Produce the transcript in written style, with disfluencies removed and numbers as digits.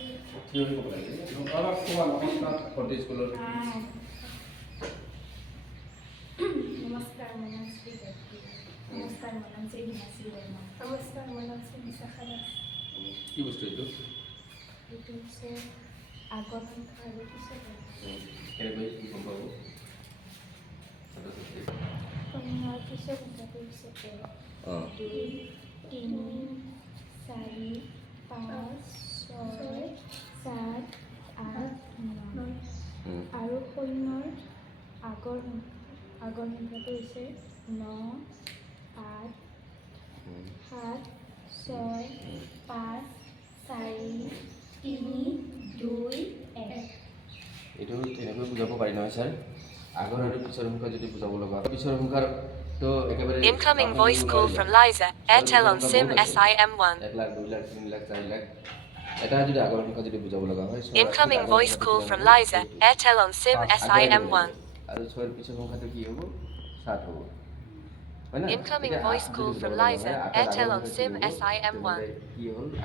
Theory ক'ব লাগে অলপ কোৱা নমস্কাৰ ভৰ্তি স্কুলত नमस्कार मैं नाम श्री गायत्री नमस्कार मैं नाम श्री हिमाश्री वर्मा नमस्कार मैं नाम श्री विशाखा दास কি বস্তু এইটো এইটো হৈছে আগৰ সংখ্যা আৰু পিছত কেনেকৈ কি গম পাব ছাত্ৰ ছাত্ৰী সংখ্যাৰ পিছত সংখ্যাটো হৈছে 1 2 3 4 5 6 7 8 9 আৰু শূন্যৰ আগৰ সংখ্যাটো হৈছে 9 8 7 6 5 4 3 2 1 এইটো তেনেকৈ বুজাব পাৰি নহয় ছাৰ আগৰ আৰু পিছৰ সংখ্যা যদি বুজাব লগা পিছৰ সংখ্যাৰ তো একেবাৰে Incoming voice call from Liza, Airtel on SIM SIM1. 1 lakh 2 lakh 3 lakh 4 lakh এটা যদি আগৰ সংখ্যা যদি বুজাব লগা হয় Incoming voice call from Liza, Airtel on SIM SIM1. আৰু 6 ৰ পিছৰ সংখ্যাটো কি হ'ব 7 হ'ব হয় না Incoming voice call from Liza, Airtel on SIM SIM1. কি হ'ল